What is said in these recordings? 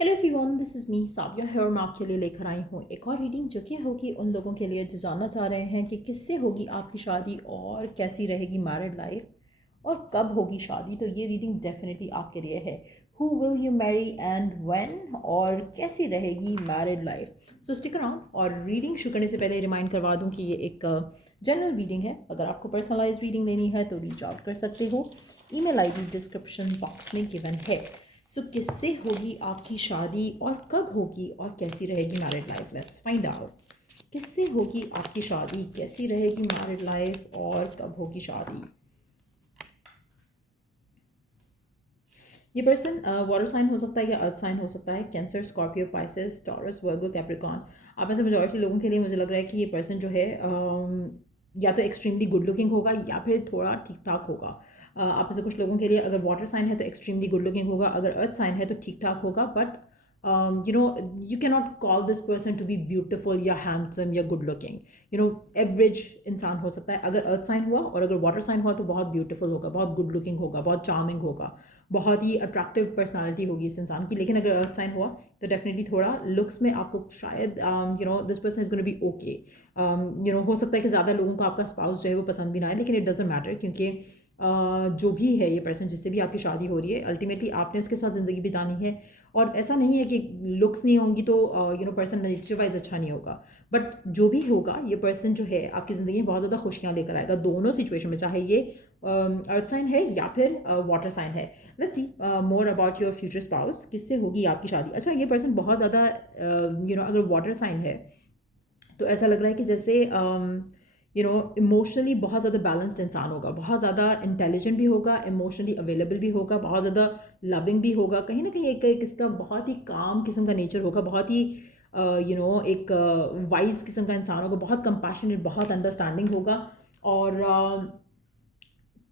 Hello everyone, this is me Savia है और मैं आपके लिए लेकर आई हूँ एक और रीडिंग जो कि होगी उन लोगों के लिए जो जानना चाह रहे हैं कि किससे होगी आपकी शादी और कैसी रहेगी मैरिड लाइफ और कब होगी शादी। तो ये रीडिंग डेफिनेटली आपके लिए है। Who will you Mary and when, और कैसी रहेगी मैरिड लाइफ। सो स्टिक अराउंड। और रीडिंग शुरू करने से पहले रिमाइंड करवा दूँ कि ये एक जनरल रीडिंग है। अगर आपको पर्सनलाइज रीडिंग लेनी है तो रीच आउट कर सकते हो। ईमेल आईडी डिस्क्रिप्शन बॉक्स में गिवन है। सो किससे होगी आपकी शादी और कब होगी और कैसी रहेगी married life, let's find out. किससे होगी आपकी शादी, कैसी रहेगी मैरिड लाइफ और कब होगी शादी। ये पर्सन वाटर साइन हो सकता है या अर्थ साइन हो सकता है। कैंसर, स्कॉर्पियो, पाइसेस, टॉरस, वर्गो, कैप्रिकॉन। आप में से मेजॉरिटी लोगों के लिए मुझे लग रहा है कि ये पर्सन जो है या तो एक्सट्रीमली गुड लुकिंग होगा या फिर थोड़ा ठीक ठाक होगा। आप में से कुछ लोगों के लिए अगर वाटर साइन है तो एक्सट्रीमली गुड लुकिंग होगा, अगर अर्थ साइन है तो ठीक ठाक होगा। But you can not call this person to be beautiful या हैंडसम या गुड लुकिंग। एवरेज इंसान हो सकता है। अगर अर्थ साइन हुआ और अगर वाटर साइन हुआ तो बहुत ब्यूटीफुल होगा, बहुत गुड लुकिंग होगा, बहुत चार्मिंग होगा, बहुत ही अट्रैक्टिव पर्सनालिटी होगी इस इंसान की। लेकिन अगर अर्थ साइन हुआ तो डेफिनेटली थोड़ा लुक्स में आपको शायद this person is gonna be okay. हो सकता है कि ज़्यादा लोगों को आपका स्पाउस जो है वो पसंद भी ना आए, लेकिन इट डजेंट मैटर, क्योंकि जो भी है ये पर्सन जिससे भी आपकी शादी हो रही है, अल्टीमेटली आपने उसके साथ ज़िंदगी बितानी है। और ऐसा नहीं है कि लुक्स नहीं होंगी तो पर्सन नेचर वाइज अच्छा नहीं होगा। बट जो भी होगा ये पर्सन जो है आपकी ज़िंदगी में बहुत ज़्यादा खुशियाँ लेकर आएगा, दोनों सिचुएशन में, चाहे ये अर्थ साइन है या फिर वाटर साइन है। Let's see more about your future spouse. किससे होगी आपकी शादी। अच्छा, ये पर्सन बहुत ज़्यादा अगर वाटर साइन है तो ऐसा लग रहा है कि जैसे इमोशनली बहुत ज़्यादा बैलेंस्ड इंसान होगा, बहुत ज़्यादा इंटेलिजेंट भी होगा, इमोशनली अवेलेबल भी होगा, बहुत ज़्यादा लविंग भी होगा। कहीं ना कहीं एक इसका बहुत ही काम किस्म का नेचर होगा, बहुत ही एक वाइज किस्म का इंसान होगा, बहुत कंपैशनेट, बहुत अंडरस्टैंडिंग होगा। और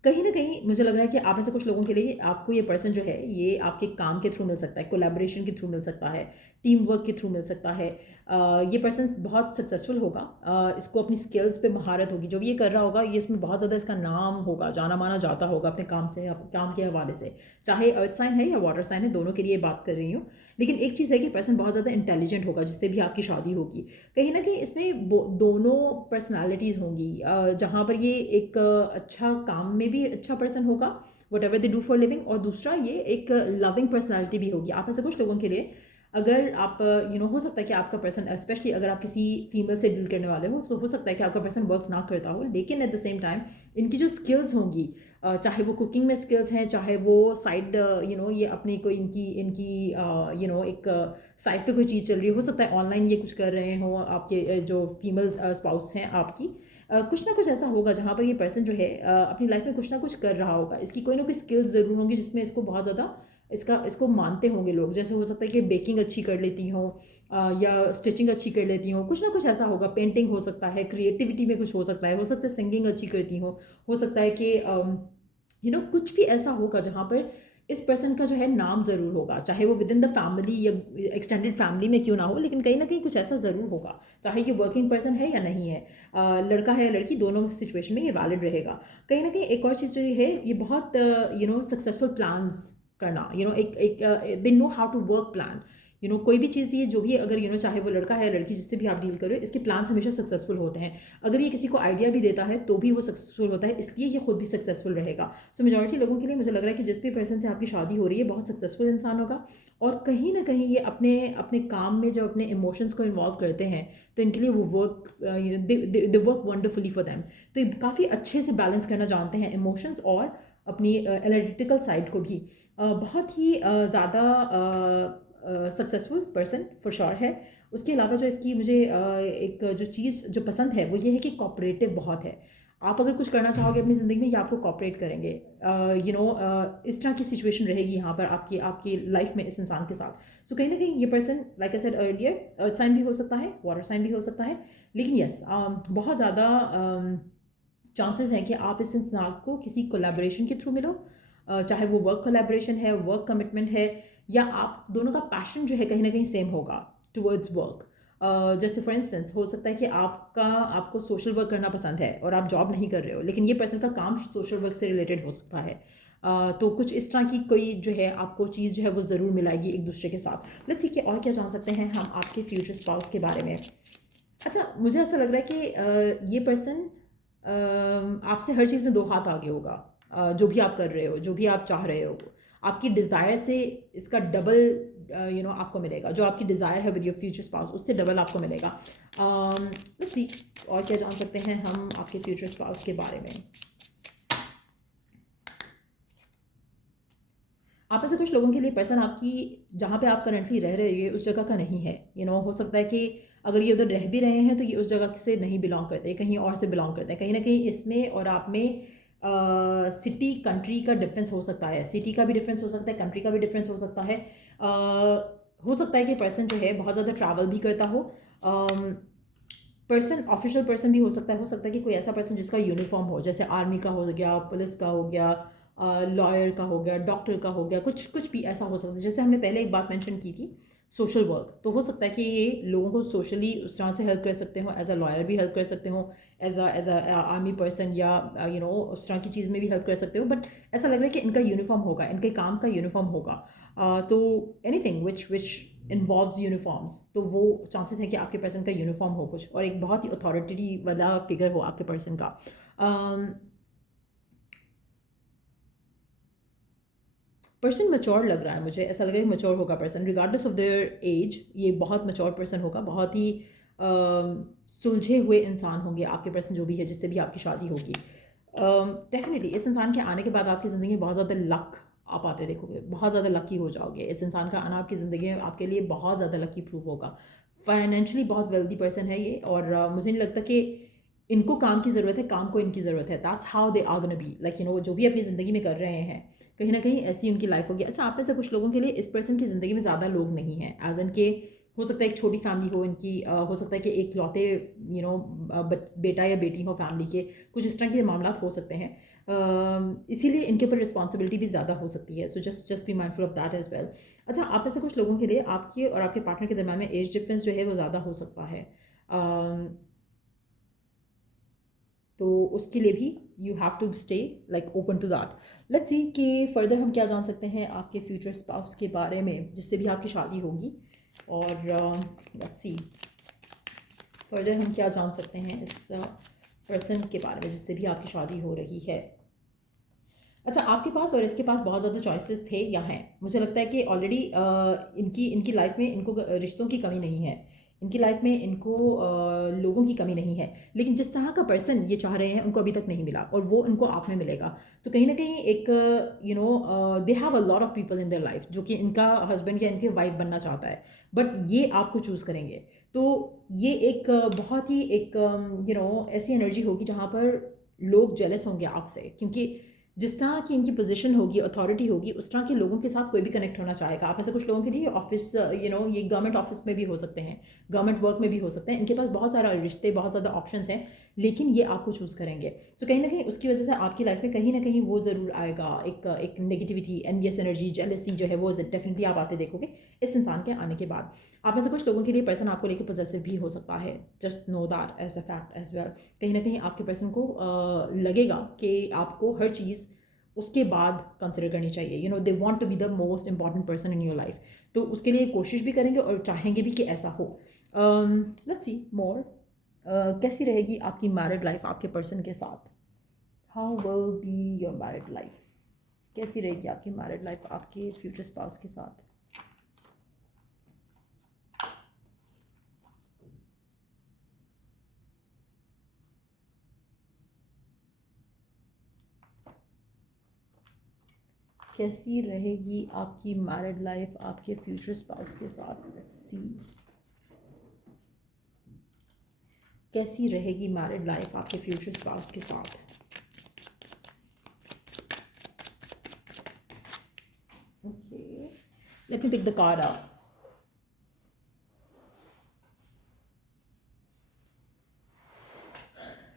कहीं ना कहीं मुझे लग रहा है कि आप में से कुछ लोगों के लिए आपको ये पर्सन जो है ये आपके काम के थ्रू मिल सकता है, कोलैबोरेशन के थ्रू मिल सकता है, टीम वर्क के थ्रू मिल सकता है। ये पर्सन बहुत सक्सेसफुल होगा। इसको अपनी स्किल्स पे महारत होगी, जो भी ये कर रहा होगा ये इसमें बहुत ज़्यादा इसका नाम होगा, जाना माना जाता होगा अपने काम से, काम के हवाले से। चाहे अर्थ साइन है या वाटर साइन है, दोनों के लिए बात कर रही हूँ। लेकिन एक चीज़ है कि पर्सन बहुत ज़्यादा इंटेलिजेंट होगा जिससे भी आपकी शादी होगी। कहीं ना कहीं इसमें दोनों पर्सनालिटीज़ होंगी, जहाँ पर ये एक अच्छा काम में भी अच्छा पर्सन होगा, what ever they do for living, और दूसरा ये एक लविंग पर्सनालिटी भी होगी। आप में से कुछ लोगों के लिए अगर आप हो सकता है कि आपका पर्सन, स्पेशली अगर आप किसी फीमेल से डील करने वाले हो, तो हो सकता है कि आपका पर्सन वर्क ना करता हो, लेकिन एट द सेम टाइम इनकी जो स्किल्स होंगी, चाहे वो कुकिंग में स्किल्स हैं, चाहे वो साइड ये अपनी कोई इनकी इनकी एक साइड पे कोई चीज़ चल रही हो सकता है ऑनलाइन ये कुछ कर रहे हो आपके जो फीमेल स्पाउस हैं आपकी। कुछ ना कुछ ऐसा होगा जहाँ पर ये पर्सन जो है अपनी लाइफ में कुछ ना कुछ कर रहा होगा। इसकी कोई ना कोई स्किल्स ज़रूर होंगी जिसमें इसको बहुत ज़्यादा इसको मानते होंगे लोग। जैसे हो सकता है कि बेकिंग अच्छी कर लेती हो, या स्टिचिंग अच्छी कर लेती हो, कुछ ना कुछ ऐसा होगा। पेंटिंग हो सकता है, क्रिएटिविटी में कुछ हो सकता है सिंगिंग अच्छी करती हो सकता है कि कुछ भी ऐसा होगा जहाँ पर इस पर्सन का जो है नाम ज़रूर होगा, चाहे वो विद इन द फैमिली या एक्सटेंडेड फैमिली में क्यों ना हो, लेकिन कहीं ना कहीं कुछ ऐसा ज़रूर होगा, चाहे ये वर्किंग पर्सन है या नहीं है, लड़का है या लड़की, दोनों सिचुएशन में ये वैलिड रहेगा। कहीं ना कहीं एक और चीज़ जो है, ये बहुत सक्सेसफुल प्लान्स करना, एक they know how to work plan. कोई भी चीज़ ये जो भी अगर चाहे वो लड़का है लड़की, जिससे भी आप डील करो, इसके प्लान्स हमेशा सक्सेसफुल होते हैं। अगर ये किसी को आइडिया भी देता है तो भी वो सक्सेसफुल होता है, इसलिए ये खुद भी सक्सेसफुल रहेगा। सो मेजॉरिटी लोगों के लिए मुझे लग रहा है कि जिस भी पर्सन से आपकी शादी हो रही है बहुत सक्सेसफुल इंसान होगा। और कहीं ना कहीं ये अपने अपने काम में जब अपने इमोशंस को इन्वॉल्व करते हैं तो इनके लिए वो work they work wonderfully for them. तो ये काफ़ी अच्छे से बैलेंस करना जानते हैं इमोशंस और अपनी एनालिटिकल साइड को भी। बहुत ही ज़्यादा सक्सेसफुल पर्सन फॉर श्योर है। उसके अलावा जो इसकी मुझे एक जो चीज़ जो पसंद है वो ये है कि कॉपरेटिव बहुत है। आप अगर कुछ करना चाहोगे अपनी ज़िंदगी में, ये आपको कॉपरेट करेंगे। इस तरह की सिचुएशन रहेगी यहाँ पर आपकी आपकी लाइफ में इस इंसान के साथ। सो कहीं ना कहीं ये person, like I said earlier, earth sign भी हो सकता है, वाटर साइन भी हो सकता है, लेकिन यस बहुत ज़्यादा चांसेस हैं कि आप इस इंसान को किसी कोलैबोरेशन के थ्रू मिलो, चाहे वो वर्क कोलैबोरेशन है, वर्क कमिटमेंट है, या आप दोनों का पैशन जो है कहीं ना कहीं सेम होगा टुवर्ड्स वर्क। जैसे फॉर इंस्टेंस हो सकता है कि आपको सोशल वर्क करना पसंद है और आप जॉब नहीं कर रहे हो, लेकिन ये पर्सन का काम सोशल वर्क से रिलेटेड हो सकता है। तो कुछ इस तरह की कोई जो है आपको चीज़ जो है वो ज़रूर मिलाएगी एक दूसरे के साथ। लेट्स सी कि और क्या जान सकते हैं हम आपके फ्यूचर स्पाउस के बारे में। अच्छा, मुझे ऐसा लग रहा है कि ये पर्सन आपसे हर चीज़ में दो हाथ आगे होगा। जो भी आप कर रहे हो, जो भी आप चाह रहे हो, आपकी डिज़ायर से इसका डबल आपको मिलेगा। जो आपकी डिज़ायर है विद योर फ्यूचर स्पाउस, उससे डबल आपको मिलेगा। लेट्स सी और क्या जान सकते हैं हम आपके फ्यूचर स्पाउस के बारे में। आप में से कुछ लोगों के लिए पर्सन आपकी जहाँ पे आप करंटली रह रहे हो ये उस जगह का नहीं है। हो सकता है कि अगर ये उधर रह भी रहे हैं तो ये उस जगह से नहीं बिलोंग करते, कहीं और से बिलोंग करते हैं। कहीं ना कहीं इसमें और आप में सिटी कंट्री का डिफरेंस हो सकता है, सिटी का भी डिफरेंस हो सकता है, कंट्री का भी डिफरेंस हो सकता है। हो सकता है कि पर्सन जो है बहुत ज़्यादा ट्रैवल भी करता हो। पर्सन ऑफिशियल पर्सन भी हो सकता है कि कोई ऐसा पर्सन जिसका यूनिफॉर्म हो, जैसे आर्मी का हो गया, पुलिस का हो गया, लॉयर का हो गया, डॉक्टर का हो गया, कुछ कुछ भी ऐसा हो सकता है। जैसे हमने पहले एक बात मेंशन की थी सोशल वर्क, तो हो सकता है कि ये लोगों को सोशली उस तरह से हेल्प कर सकते हो, एज अ लॉयर भी हेल्प कर सकते हो, एज अ आर्मी पर्सन, या उस तरह की चीज़ में भी हेल्प कर सकते हो। बट ऐसा लग रहा है कि इनका यूनिफॉर्म होगा, इनके काम का यूनिफॉर्म होगा। तो एनीथिंग विच इन्वॉल्व्स यूनिफॉर्म्स, तो वो चांसेस हैं कि आपके पर्सन का यूनिफॉर्म हो कुछ, और एक बहुत ही अथॉरिटी वाला फिगर हो आपके पर्सन का। पर्सन मच्योर लग रहा है मुझे, ऐसा लग रहा है मच्योर होगा person regardless of their age. ये बहुत मच्योर पर्सन होगा, बहुत ही सुलझे हुए इंसान होंगे आपके पर्सन, जो भी है जिससे भी आपकी शादी होगी। डेफिनेटली इस इंसान के आने के बाद आपकी ज़िंदगी में बहुत ज़्यादा लक आप आते देखोगे, बहुत ज़्यादा लकी हो जाओगे। इस इंसान का आना आपकी ज़िंदगी में आपके लिए बहुत ज़्यादा लकी प्रूव होगा। फाइनेंशियली बहुत वेल्दी पर्सन है ये, और मुझे नहीं लगता कि इनको काम की ज़रूरत है, काम को इनकी ज़रूरत है। That's how they are gonna be, like जो भी अपनी ज़िंदगी में कर रहे हैं कहीं ना कहीं ऐसी उनकी लाइफ होगी। अच्छा, आप में से कुछ लोगों के लिए इस पर्सन की ज़िंदगी में ज़्यादा लोग नहीं हैं, एज एन के हो सकता है एक छोटी फैमिली हो इनकी, हो सकता है कि एक लौते बेटा या बेटी हो फैमिली के, कुछ इस तरह के मामला हो सकते हैं। इसीलिए इनके ऊपर रिस्पॉन्सिबिलिटी भी ज़्यादा हो सकती है। So just be mindful of that as well. अच्छा, आप में से कुछ लोगों के लिए आपके और आपके पार्टनर के दरम्यान में एज डिफरेंस जो है वो ज़्यादा हो सकता है। तो उसके लिए भी you have to stay like open to that. Let's see कि फर्दर हम क्या जान सकते हैं आपके फ्यूचर स्पाउस के बारे में जिससे भी आपकी शादी होगी। और लेट्स सी फर्दर हम क्या जान सकते हैं इस पर्सन के बारे में जिससे भी आपकी शादी हो रही है। अच्छा, आपके पास और इसके पास बहुत ज़्यादा चॉइसेस थे या हैं। मुझे लगता है कि ऑलरेडी इनकी इनकी लाइफ में इनको रिश्तों की कमी नहीं है, इनकी लाइफ में इनको लोगों की कमी नहीं है। लेकिन जिस तरह का पर्सन ये चाह रहे हैं उनको अभी तक नहीं मिला, और वो इनको आप में मिलेगा। तो कहीं ना कहीं एक they have a lot of people in their life जो कि इनका हस्बैंड या इनकी वाइफ बनना चाहता है, बट ये आपको चूज़ करेंगे। तो ये एक बहुत ही एक ऐसी एनर्जी होगी जहाँ पर लोग जेलस होंगे आपसे, क्योंकि जिस तरह की इनकी पोजीशन होगी, अथॉरिटी होगी, उस तरह के लोगों के साथ कोई भी कनेक्ट होना चाहेगा। आप ऐसे कुछ लोगों के लिए ऑफिस ये गवर्नमेंट ऑफिस में भी हो सकते हैं, गवर्नमेंट वर्क में भी हो सकते हैं। इनके पास बहुत सारा रिश्ते, बहुत ज़्यादा ऑप्शंस हैं, लेकिन ये आपको चूज़ करेंगे। तो कहीं ना कहीं उसकी वजह से आपकी लाइफ में कहीं ना कहीं वो ज़रूर आएगा, एक नेगेटिविटी, एनवियस एनर्जी, जेलसी जो है वो डेफिनेटली आप आते देखोगे इस इंसान के आने के बाद। आप में से कुछ लोगों के लिए पर्सन आपको लेकर पोजेसिव भी हो सकता है, just know that as a fact as well. कहीं ना कहीं आपके पर्सन को लगेगा कि आपको हर चीज़ उसके बाद कंसिडर करनी चाहिए। They want to be the most important person in your life, तो उसके लिए कोशिश भी करेंगे और चाहेंगे भी कि ऐसा हो। लेट्स सी मोर कैसी रहेगी आपकी मैरिड लाइफ आपके पर्सन के साथ। How will be your married life, कैसी रहेगी आपकी मैरिड लाइफ आपके फ्यूचर स्पाउस के साथ। कैसी रहेगी आपकी मैरिड लाइफ आपके फ्यूचर स्पाउस के साथ। लेट्स सी कैसी रहेगी मैरिड लाइफ आपके फ्यूचर स्पाउस के साथ। Okay, let me pick the card up.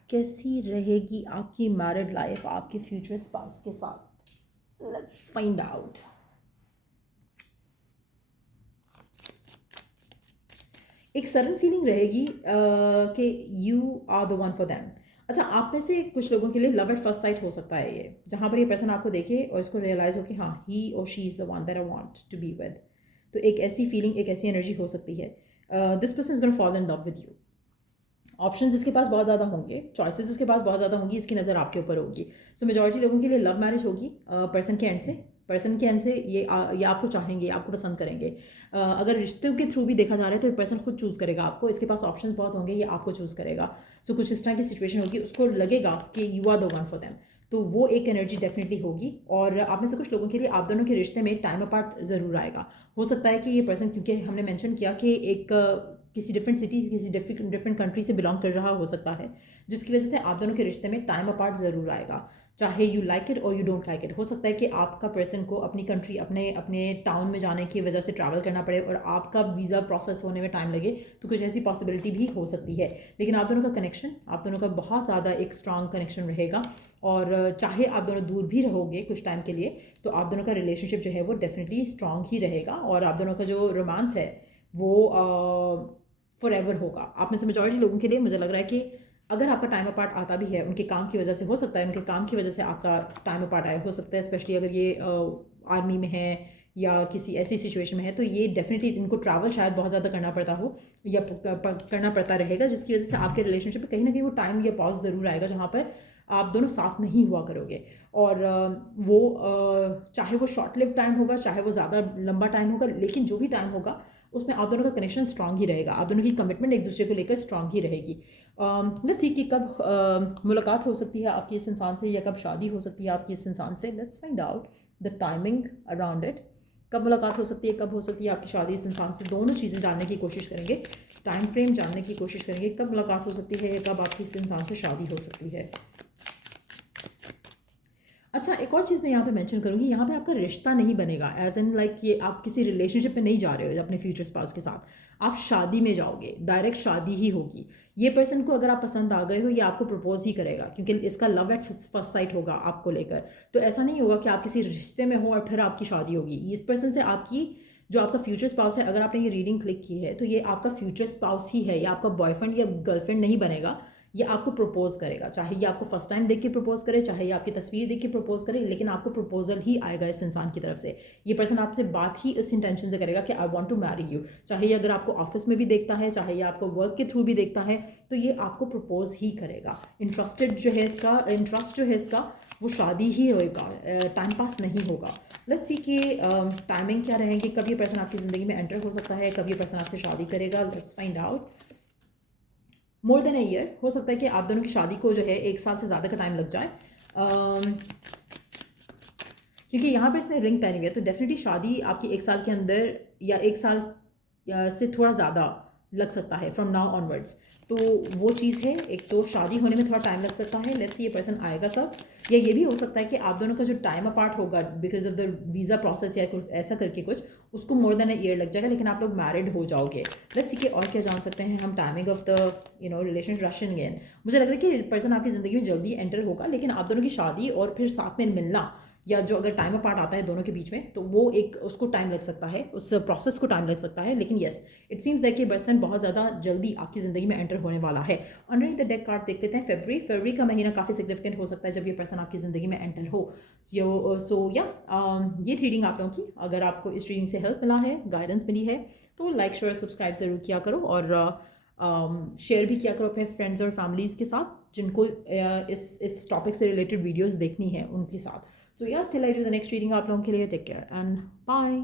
कैसी रहेगी आपकी मैरिड लाइफ आपके फ्यूचर स्पाउस के साथ। Let's find out. एक सडन फीलिंग रहेगी कि you are the one for them. अच्छा, आप में से कुछ लोगों के लिए लव एट फर्स्ट साइट हो सकता है ये, जहाँ पर ये पर्सन आपको देखे और इसको रियलाइज़ हो कि हाँ, ही और she is the one that I want to be with. तो एक ऐसी फीलिंग, एक ऐसी एनर्जी हो सकती है। This person is gonna fall in love with you. Options इसके पास बहुत ज़्यादा होंगे, चॉइसेस इसके पास बहुत ज़्यादा होंगी, इसकी नज़र आपके ऊपर होगी। सो मेजॉरिटी लोगों के लिए लव मैरिज होगी पर्सन के एंड से। पर्सन के एंड से ये आपको चाहेंगे, आपको पसंद करेंगे। अगर रिश्तों के थ्रू भी देखा जा रहा है तो ये पर्सन खुद चूज़ करेगा आपको, इसके पास ऑप्शंस बहुत होंगे, ये आपको चूज़ करेगा। सो कुछ इस तरह की सिचुएशन होगी, उसको लगेगा कि you are the one for them. तो वो एक एनर्जी डेफिनेटली होगी। और आप में से कुछ लोगों के लिए आप दोनों के रिश्ते में टाइम अपार्ट ज़रूर आएगा। हो सकता है कि ये पर्सन, क्योंकि हमने मेंशन किया कि एक किसी डिफरेंट सिटी, किसी डिफरेंट कंट्री से बिलोंग कर रहा हो सकता है, जिसकी वजह से आप दोनों के रिश्ते में टाइम अपार्ट ज़रूर आएगा। चाहे यू लाइक इट और यू डोंट लाइक इट। हो सकता है कि आपका पर्सन को अपनी कंट्री, अपने अपने टाउन में जाने की वजह से ट्रैवल करना पड़े और आपका वीज़ा प्रोसेस होने में टाइम लगे, तो कुछ ऐसी पॉसिबिलिटी भी हो सकती है। लेकिन आप दोनों का कनेक्शन, आप दोनों का बहुत ज़्यादा एक स्ट्रॉन्ग कनेक्शन रहेगा। और चाहे आप दोनों दूर भी रहोगे कुछ टाइम के लिए, तो आप दोनों का रिलेशनशिप जो है वो डेफिनेटली स्ट्रॉन्ग ही रहेगा। और आप दोनों का जो रोमांस है वो फॉर एवर होगा। आप में से मेजॉरिटी लोगों के लिए मुझे लग रहा है कि अगर आपका टाइम अपार्ट आता भी है, उनके काम की वजह से हो सकता है, उनके काम की वजह से आपका टाइम अपार्ट आया हो सकता है, स्पेशली अगर ये आर्मी में है या किसी ऐसी सिचुएशन में है, तो ये डेफिनेटली इनको ट्रैवल शायद बहुत ज़्यादा करना पड़ता हो या करना पड़ता रहेगा, जिसकी वजह से आपके रिलेशनशिप में कहीं ना कहीं वो टाइम या पॉज ज़रूर आएगा जहाँ पर आप दोनों साथ नहीं हुआ करोगे। और वो चाहे वो शॉर्ट लिव टाइम होगा, चाहे वो ज़्यादा लंबा टाइम होगा, लेकिन जो भी टाइम होगा उसमें आप दोनों का कनेक्शन स्ट्रांग ही रहेगा, आप दोनों की कमिटमेंट एक दूसरे को लेकर स्ट्रांग ही रहेगी। लेट्स सी कि कब मुलाकात हो सकती है आपकी इस इंसान से, या कब शादी हो सकती है आपकी इस इंसान से। Let's find out the timing around it. कब मुलाकात हो सकती है, कब हो सकती है आपकी शादी इस इंसान से, दोनों चीज़ें जानने की कोशिश करेंगे, टाइम फ्रेम जानने की कोशिश करेंगे, कब मुलाकात हो सकती है, कब आपकी इस इंसान से शादी हो सकती है। अच्छा, एक और चीज़ मैं यहाँ पे मेंशन करूँगी, यहाँ पे आपका रिश्ता नहीं बनेगा, एज इन लाइक ये आप किसी रिलेशनशिप में नहीं जा रहे हो अपने फ्यूचर स्पाउस के साथ, आप शादी में जाओगे, डायरेक्ट शादी ही होगी। ये पर्सन को अगर आप पसंद आ गए हो, ये आपको प्रपोज ही करेगा, क्योंकि इसका लव एट फर्स्ट साइट होगा आपको लेकर। तो ऐसा नहीं होगा कि आप किसी रिश्ते में हो और फिर आपकी शादी होगी। इस पर्सन से आपकी, जो आपका फ्यूचर स्पाउस है, अगर आपने ये रीडिंग क्लिक की है तो ये आपका फ्यूचर स्पाउस ही है, या आपका बॉयफ्रेंड या गर्लफ्रेंड नहीं बनेगा। ये आपको प्रपोज करेगा, चाहे ये आपको फर्स्ट टाइम देख के प्रपोज करे, चाहे ये आपकी तस्वीर देख के प्रपोज करे, लेकिन आपको प्रपोजल ही आएगा इस इंसान की तरफ से। ये पर्सन आपसे बात ही इस इंटेंशन से करेगा कि I want to marry you. चाहे ये अगर आपको ऑफिस में भी देखता है, चाहे ये आपको वर्क के थ्रू भी देखता है, तो ये आपको प्रपोज ही करेगा। इंटरेस्ट जो है इसका वो शादी ही होगा, टाइम पास नहीं होगा। लेट्स सी कि टाइमिंग क्या रहेंगी, कब ये पर्सन आपकी ज़िंदगी में एंटर हो सकता है, कब ये पर्सन आपसे शादी करेगा। Let's find out. More than a year, हो सकता है कि आप दोनों की शादी को जो है 1 साल से ज़्यादा का टाइम लग जाए, क्योंकि यहाँ पर इसने रिंग पहनी हुई है, तो डेफिनेटली शादी आपकी 1 साल के अंदर या 1 साल से थोड़ा ज़्यादा लग सकता है फ्रॉम नाउ ऑनवर्ड्स। तो वो चीज़ है, एक तो शादी होने में थोड़ा टाइम लग सकता है। लेट्स ये पर्सन आएगा कब, या ये भी हो सकता है कि आप दोनों का जो टाइम अपार्ट होगा because of the visa process या कुछ ऐसा करके कुछ, उसको मोर देन अ ईयर लग जाएगा, लेकिन आप लोग मैरिड हो जाओगे। लेट्स सी कि और क्या जान सकते हैं हम timing of the relation Russian again. मुझे लग रहा है कि पर्सन आपकी ज़िंदगी में जल्दी एंटर होगा, लेकिन आप दोनों की शादी और फिर साथ में मिलना, या जो अगर टाइम अपार्ट आता है दोनों के बीच में, तो वो एक उसको टाइम लग सकता है, उस प्रोसेस को टाइम लग सकता है। लेकिन येस, इट सीम्स दैट कि पर्सन बहुत ज़्यादा जल्दी आपकी ज़िंदगी में एंटर होने वाला है। अंडरनीथ द डेक कार्ड देख लेते हैं फरवरी का महीना काफ़ी सिग्निफिकेंट हो सकता है जब ये पर्सन आपकी ज़िंदगी में एंटर हो। ये रीडिंग आप लोगों की, अगर आपको इस रीडिंग से हेल्प मिला है, गाइडेंस मिली है, तो लाइक शेयर सब्सक्राइब ज़रूर किया करो, और शेयर भी किया करो अपने फ्रेंड्स और फैमिलीज़ के साथ जिनको इस टॉपिक से रिलेटेड वीडियोज़ देखनी है उनके साथ। So yeah, till I do the next reading आप लोगों के लिए, take care and bye.